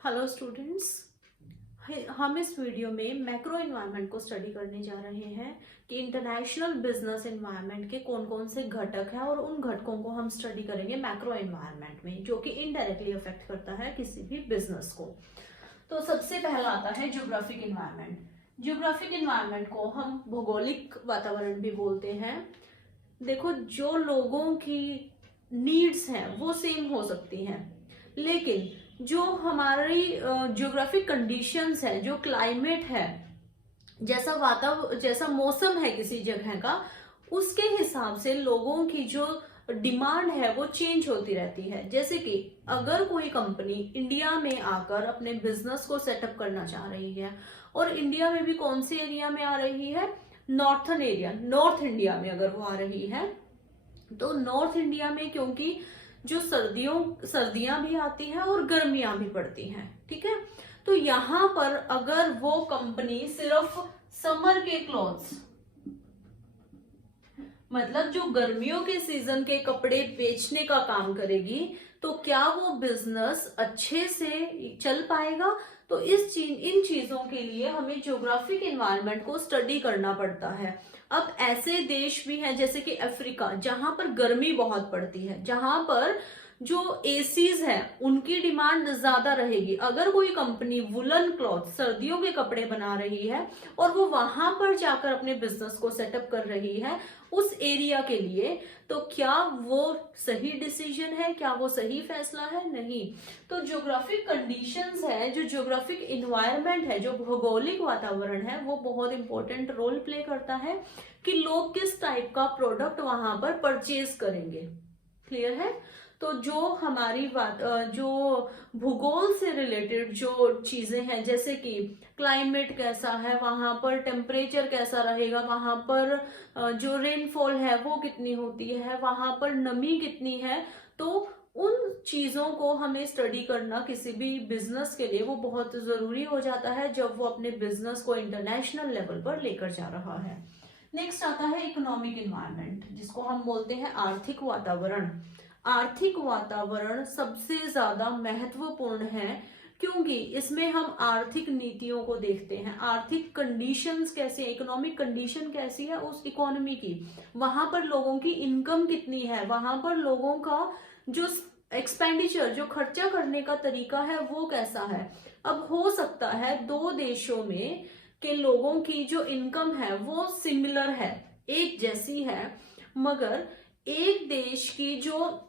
Hello students, हम इस video में मैक्रो एनवायरनमेंट को स्टडी करने जा रहे हैं कि इंटरनेशनल बिजनेस एनवायरनमेंट के कौन कौन से घटक हैं और उन घटकों को हम स्टडी करेंगे मैक्रो एनवायरनमेंट में, जो कि इनडायरेक्टली अफेक्ट करता है किसी भी बिजनेस को। तो सबसे पहला आता है ज्योग्राफिक एनवायरनमेंट। ज्योग्राफिक एनवायरनमेंट को हम भौगोलिक वातावरण भी बोलते हैं। देखो, जो लोगों की नीड्स हैं वो सेम हो सकती हैं, लेकिन जो हमारी ज्योग्राफिक कंडीशंस है, जो क्लाइमेट है, जैसा मौसम है किसी जगह का, उसके हिसाब से लोगों की जो डिमांड है वो चेंज होती रहती है। जैसे कि अगर कोई कंपनी इंडिया में आकर अपने बिजनेस को सेटअप करना चाह रही है, और इंडिया में भी कौन से एरिया में आ रही है, नॉर्थन एरिया, नॉर्थ इंडिया में अगर वो आ रही है, तो नॉर्थ इंडिया में क्योंकि जो सर्दियां भी आती हैं और गर्मियां भी पड़ती हैं, ठीक है। तो यहां पर अगर वो कंपनी सिर्फ समर के क्लॉथ्स, मतलब जो गर्मियों के सीजन के कपड़े बेचने का काम करेगी, तो क्या वो बिजनेस अच्छे से चल पाएगा? तो इन चीजों के लिए हमें ज्योग्राफिक एनवायरनमेंट को स्टडी करना पड़ता है। अब ऐसे देश भी हैं जैसे कि अफ्रीका, जहां पर गर्मी बहुत पड़ती है, जहां पर जो एसीज है उनकी डिमांड ज्यादा रहेगी। अगर कोई कंपनी वुलन क्लॉथ, सर्दियों के कपड़े बना रही है, और वो वहां पर जाकर अपने बिजनेस को सेटअप कर रही है उस एरिया के लिए, तो क्या वो सही डिसीजन है? क्या वो सही फैसला है? नहीं। तो ज्योग्राफिक कंडीशंस है, जो ज्योग्राफिक इन्वायरमेंट है, जो भौगोलिक वातावरण है, वो बहुत इंपॉर्टेंट रोल प्ले करता है कि लोग किस टाइप का प्रोडक्ट वहां पर परचेज करेंगे। क्लियर है? तो जो हमारी जो भूगोल से रिलेटेड जो चीजें हैं, जैसे कि क्लाइमेट कैसा है वहां पर, टेम्परेचर कैसा रहेगा वहां पर, जो रेनफॉल है वो कितनी होती है, वहां पर नमी कितनी है, तो उन चीजों को हमें स्टडी करना किसी भी बिजनेस के लिए वो बहुत जरूरी हो जाता है जब वो अपने बिजनेस को इंटरनेशनल लेवल पर लेकर जा रहा है। नेक्स्ट आता है इकोनॉमिक एनवायरनमेंट, जिसको हम बोलते हैं आर्थिक वातावरण। आर्थिक वातावरण सबसे ज्यादा महत्वपूर्ण है, क्योंकि इसमें हम आर्थिक नीतियों को देखते हैं। आर्थिक कंडीशंस कैसी है, इकोनॉमिक कंडीशन कैसी है उस इकोनॉमी की, वहां पर लोगों की इनकम कितनी है, वहां पर लोगों का जो एक्सपेंडिचर, जो खर्चा करने का तरीका है वो कैसा है। अब हो सकता है दो देशों में के लोगों की जो इनकम है वो सिमिलर है, एक जैसी है, मगर एक देश की जो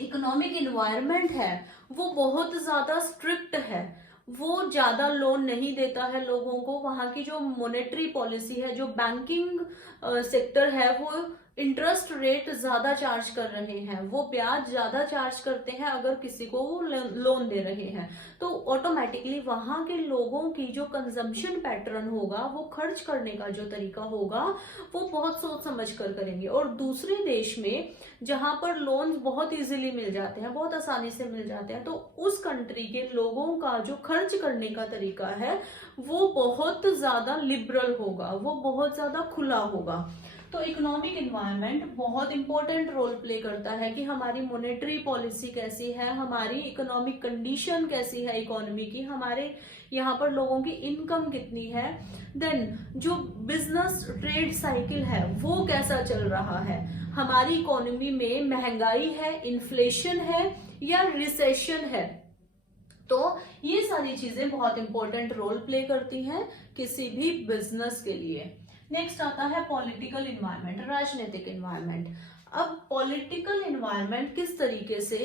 इकोनॉमिक इन्वायरमेंट है वो बहुत ज्यादा स्ट्रिक्ट है, वो ज्यादा लोन नहीं देता है लोगों को। वहां की जो मॉनेटरी पॉलिसी है, जो बैंकिंग सेक्टर है, वो इंटरेस्ट रेट ज्यादा चार्ज कर रहे हैं, वो ब्याज ज्यादा चार्ज करते हैं अगर किसी को वो लोन दे रहे हैं। तो ऑटोमेटिकली वहां के लोगों की जो कंजम्पशन पैटर्न होगा, वो खर्च करने का जो तरीका होगा, वो बहुत सोच समझ कर करेंगे। और दूसरे देश में जहां पर लोन्स बहुत इजीली मिल जाते हैं, बहुत आसानी से मिल जाते हैं, तो उस कंट्री के लोगों का जो खर्च करने का तरीका है वो बहुत ज्यादा लिबरल होगा, वो बहुत ज्यादा खुला होगा। तो इकोनॉमिक इन्वायरमेंट बहुत इंपॉर्टेंट रोल प्ले करता है कि हमारी मॉनेटरी पॉलिसी कैसी है, हमारी इकोनॉमिक कंडीशन कैसी है इकोनॉमी की, हमारे यहाँ पर लोगों की इनकम कितनी है, देन जो बिजनेस ट्रेड साइकिल है वो कैसा चल रहा है, हमारी इकोनॉमी में महंगाई है, इन्फ्लेशन है या रिसेशन है। तो ये सारी चीजें बहुत इंपॉर्टेंट रोल प्ले करती हैं किसी भी बिजनेस के लिए। नेक्स्ट आता है पॉलिटिकल इन्वायरमेंट, राजनीतिक इन्वायरमेंट। अब पॉलिटिकल इन्वायरमेंट किस तरीके से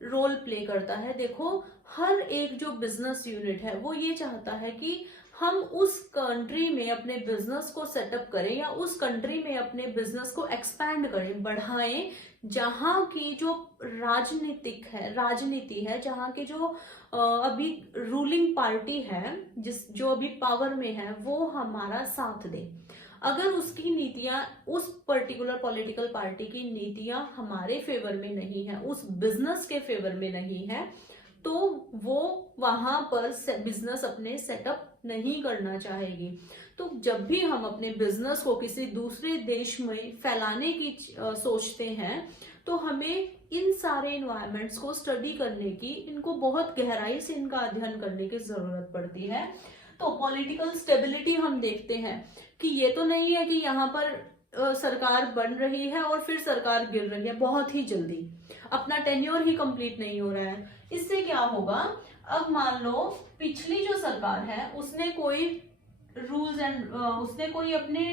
रोल प्ले करता है? देखो, हर एक जो बिजनेस यूनिट है वो ये चाहता है कि हम उस कंट्री में अपने बिजनेस को सेटअप करें या उस कंट्री में अपने बिजनेस को एक्सपैंड करें, बढ़ाएं, जहां की जो राजनीति है, जहां की जो अभी रूलिंग पार्टी है, जो अभी पावर में है, वो हमारा साथ दे। अगर उसकी नीतियां, उस पर्टिकुलर पॉलिटिकल पार्टी की नीतियां हमारे फेवर में नहीं है, उस बिजनेस के फेवर में नहीं है, तो वो वहां पर बिजनेस अपने सेटअप नहीं करना चाहेगी। तो जब भी हम अपने बिजनेस को किसी दूसरे देश में फैलाने की सोचते हैं, तो हमें इन सारे इन्वायरमेंट्स को स्टडी करने की, इनको बहुत गहराई से इनका अध्ययन करने की जरूरत पड़ती है। तो पॉलिटिकल स्टेबिलिटी हम देखते हैं कि ये तो नहीं है कि यहाँ पर सरकार बन रही है और फिर सरकार गिर रही है बहुत ही जल्दी, अपना टेन्योर ही कंप्लीट नहीं हो रहा है। इससे क्या होगा, अब मान लो पिछली जो सरकार है उसने कोई रूल्स एंड उसने कोई अपने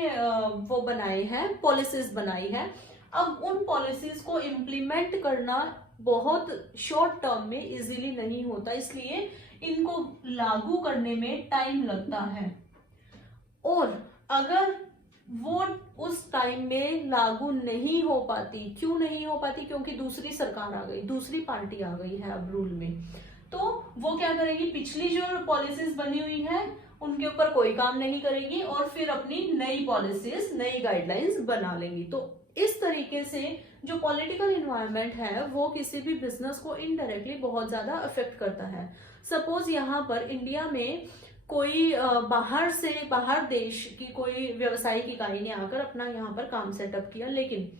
वो बनाए हैं, पॉलिसीज बनाई है। अब उन पॉलिसीज को इम्प्लीमेंट करना बहुत शॉर्ट टर्म में इजीली नहीं होता, इसलिए इनको लागू करने में टाइम लगता है। और अगर वो उस टाइम में लागू नहीं हो पाती, क्यों नहीं हो पाती, क्योंकि दूसरी सरकार आ गई, दूसरी पार्टी आ गई है अब रूल में, तो वो क्या करेगी, पिछली जो पॉलिसीज बनी हुई है उनके ऊपर कोई काम नहीं करेगी और फिर अपनी नई पॉलिसीज, नई गाइडलाइंस बना लेंगी। तो इस तरीके से जो पॉलिटिकल इन्वायरमेंट है वो किसी भी बिजनेस को इनडायरेक्टली बहुत ज्यादा अफेक्ट करता है। सपोज यहाँ पर इंडिया में कोई बाहर देश की कोई व्यवसायिक इकाई ने आकर अपना यहाँ पर काम सेटअप किया, लेकिन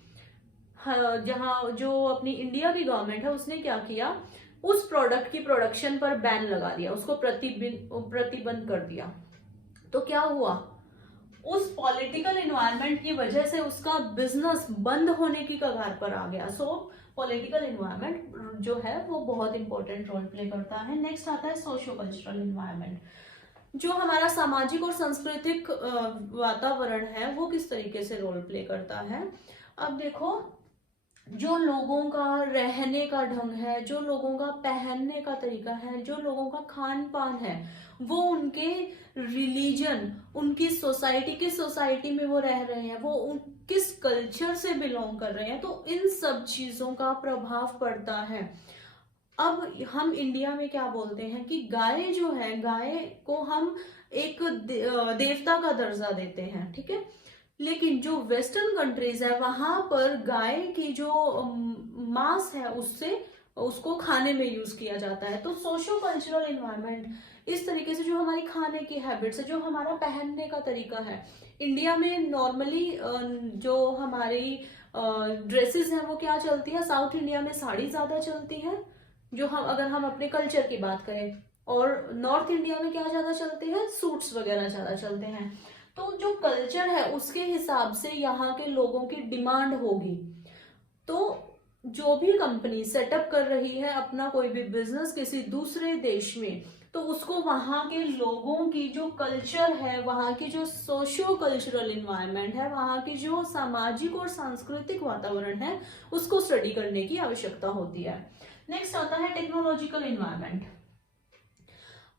जहाँ जो अपनी इंडिया की गवर्नमेंट है उसने क्या किया, उस प्रोडक्ट की प्रोडक्शन पर बैन लगा दिया, उसको प्रतिबंध कर दिया। तो क्या हुआ, उस पॉलिटिकल इन्वायरमेंट की वजह से उसका बिजनेस बंद होने की कगार पर आ गया। सो पॉलिटिकल इन्वायरमेंट जो है वो बहुत इंपॉर्टेंट रोल प्ले करता है। नेक्स्ट आता है सोशियो कल्चरल इन्वायरमेंट, जो हमारा सामाजिक और सांस्कृतिक वातावरण है वो किस तरीके से रोल प्ले करता है। अब देखो, जो लोगों का रहने का ढंग है, जो लोगों का पहनने का तरीका है, जो लोगों का खान पान है, वो उनके रिलीजन, उनकी सोसाइटी, किस सोसाइटी में वो रह रहे हैं, वो किस कल्चर से बिलोंग कर रहे हैं, तो इन सब चीजों का प्रभाव पड़ता है। अब हम इंडिया में क्या बोलते हैं कि गाय जो है, गाय को हम एक देवता का दर्जा देते हैं, ठीक है। लेकिन जो वेस्टर्न कंट्रीज है वहां पर गाय की जो मांस है उसको खाने में यूज किया जाता है। तो सोशो कल्चरल इन्वायरमेंट इस तरीके से, जो हमारी खाने की हैबिट्स है, जो हमारा पहनने का तरीका है, इंडिया में नॉर्मली जो हमारी ड्रेसेस हैं वो क्या चलती है, साउथ इंडिया में साड़ी ज्यादा चलती है, जो हम अगर हम अपने कल्चर की बात करें, और नॉर्थ इंडिया में क्या ज्यादा चलते हैं, सूट्स वगैरह ज्यादा चलते हैं। तो जो कल्चर है उसके हिसाब से यहाँ के लोगों की डिमांड होगी। तो जो भी कंपनी सेटअप कर रही है अपना कोई भी बिजनेस किसी दूसरे देश में, तो उसको वहां के लोगों की जो कल्चर है, वहां की जो सोशियो कल्चरल इन्वायरमेंट है, वहां की जो सामाजिक और सांस्कृतिक वातावरण है, उसको स्टडी करने की आवश्यकता होती है। नेक्स्ट आता है टेक्नोलॉजिकल इन्वायरमेंट।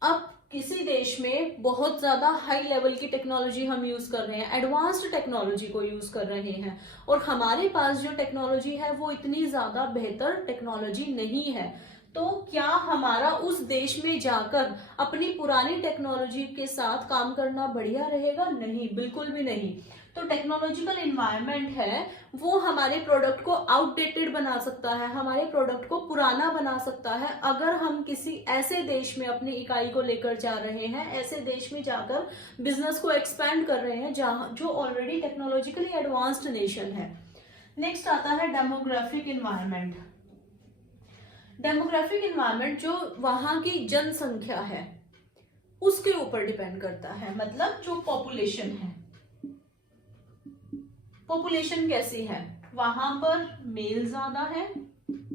अब किसी देश में बहुत ज्यादा हाई लेवल की टेक्नोलॉजी हम यूज कर रहे हैं, एडवांस्ड टेक्नोलॉजी को यूज कर रहे हैं, और हमारे पास जो टेक्नोलॉजी है वो इतनी ज्यादा बेहतर टेक्नोलॉजी नहीं है। तो क्या हमारा उस देश में जाकर अपनी पुरानी टेक्नोलॉजी के साथ काम करना बढ़िया रहेगा? नहीं, बिल्कुल भी नहीं। तो टेक्नोलॉजिकल इन्वायरमेंट है वो हमारे प्रोडक्ट को आउटडेटेड बना सकता है, हमारे प्रोडक्ट को पुराना बना सकता है। अगर हम किसी ऐसे देश में अपनी इकाई को लेकर जा रहे हैं, ऐसे देश में जाकर बिजनेस को एक्सपैंड कर रहे हैं जहां जो ऑलरेडी टेक्नोलॉजिकली एडवांस्ड नेशन है। नेक्स्ट आता है डेमोग्राफिक इन्वायरमेंट। डेमोग्राफिक इन्वायरमेंट जो वहां की जनसंख्या है उसके ऊपर डिपेंड करता है, मतलब जो पॉपुलेशन है, पॉपुलेशन कैसी है, वहां पर मेल ज्यादा है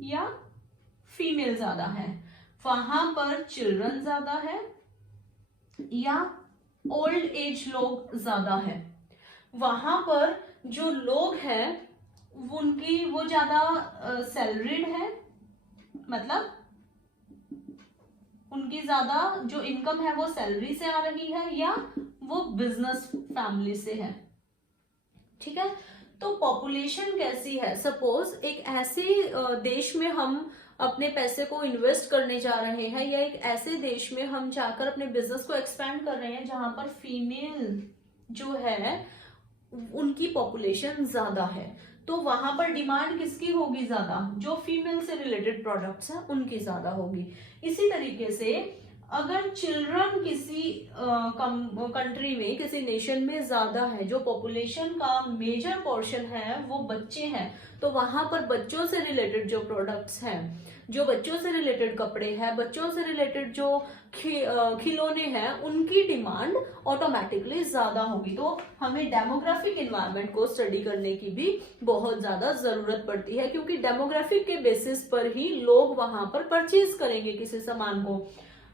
या फीमेल ज्यादा है, वहां पर चिल्ड्रन ज्यादा है या ओल्ड एज लोग ज्यादा है, वहां पर जो लोग हैं उनकी वो ज्यादा सैलरीड है, मतलब उनकी ज्यादा जो इनकम है वो सैलरी से आ रही है या वो बिजनेस फैमिली से है, ठीक है। तो पॉपुलेशन कैसी है, सपोज एक ऐसे देश में हम अपने पैसे को इन्वेस्ट करने जा रहे हैं या एक ऐसे देश में हम जाकर अपने बिजनेस को एक्सपैंड कर रहे हैं जहां पर फीमेल जो है उनकी पॉपुलेशन ज्यादा है, तो वहां पर डिमांड किसकी होगी ज्यादा, जो फीमेल से रिलेटेड प्रोडक्ट्स हैं उनकी ज्यादा होगी। इसी तरीके से अगर चिल्ड्रन किसी कंट्री में, किसी नेशन में ज्यादा है, जो पॉपुलेशन का मेजर पोर्शन है वो बच्चे हैं, तो वहां पर बच्चों से रिलेटेड जो प्रोडक्ट्स हैं, जो बच्चों से रिलेटेड कपड़े हैं, बच्चों से रिलेटेड जो खिलौने हैं, उनकी डिमांड ऑटोमेटिकली ज्यादा होगी। तो हमें डेमोग्राफिक इन्वायरमेंट को स्टडी करने की भी बहुत ज्यादा जरूरत पड़ती है, क्योंकि डेमोग्राफिक के बेसिस पर ही लोग वहां पर परचेज करेंगे किसी सामान को।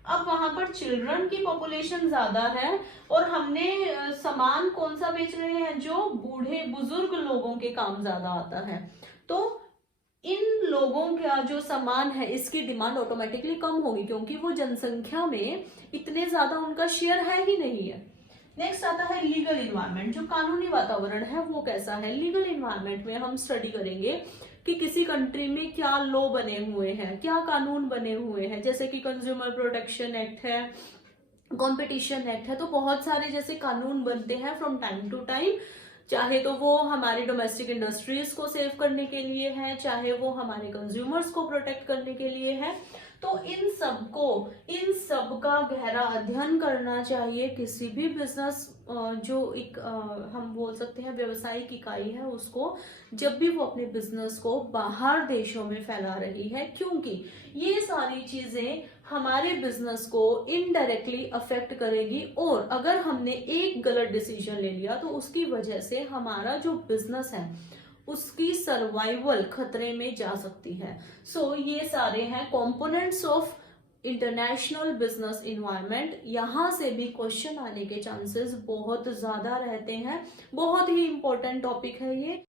अब वहां पर चिल्ड्रन की पॉपुलेशन ज्यादा है और हमने सामान कौन सा बेच रहे हैं, जो बूढ़े बुजुर्ग लोगों के काम ज्यादा आता है, तो इन लोगों का जो सामान है इसकी डिमांड ऑटोमेटिकली कम होगी, क्योंकि वो जनसंख्या में इतने ज्यादा उनका शेयर है ही नहीं है। नेक्स्ट आता है लीगल इन्वायरमेंट, जो कानूनी वातावरण है वो कैसा है। लीगल इन्वायरमेंट में हम स्टडी करेंगे कि किसी कंट्री में क्या लॉ बने हुए हैं, क्या कानून बने हुए हैं, जैसे कि कंज्यूमर प्रोटेक्शन एक्ट है, कंपटीशन एक्ट है, तो बहुत सारे जैसे कानून बनते हैं फ्रॉम टाइम टू टाइम, चाहे तो वो हमारी डोमेस्टिक इंडस्ट्रीज को सेव करने के लिए है, चाहे वो हमारे कंज्यूमर्स को प्रोटेक्ट करने के लिए है। तो इन सब का गहरा अध्ययन करना चाहिए किसी भी बिजनेस, जो एक हम बोल सकते हैं व्यवसायिक इकाई है उसको, जब भी वो अपने बिजनेस को बाहर देशों में फैला रही है, क्योंकि ये सारी चीजें हमारे बिजनेस को इनडायरेक्टली अफेक्ट करेगी, और अगर हमने एक गलत डिसीजन ले लिया तो उसकी वजह से हमारा जो बिजनेस है उसकी सर्वाइवल खतरे में जा सकती है। सो ये सारे हैं components of international business environment. यहाँ से भी क्वेश्चन आने के चांसेस बहुत ज्यादा रहते हैं, बहुत ही इंपॉर्टेंट टॉपिक है ये।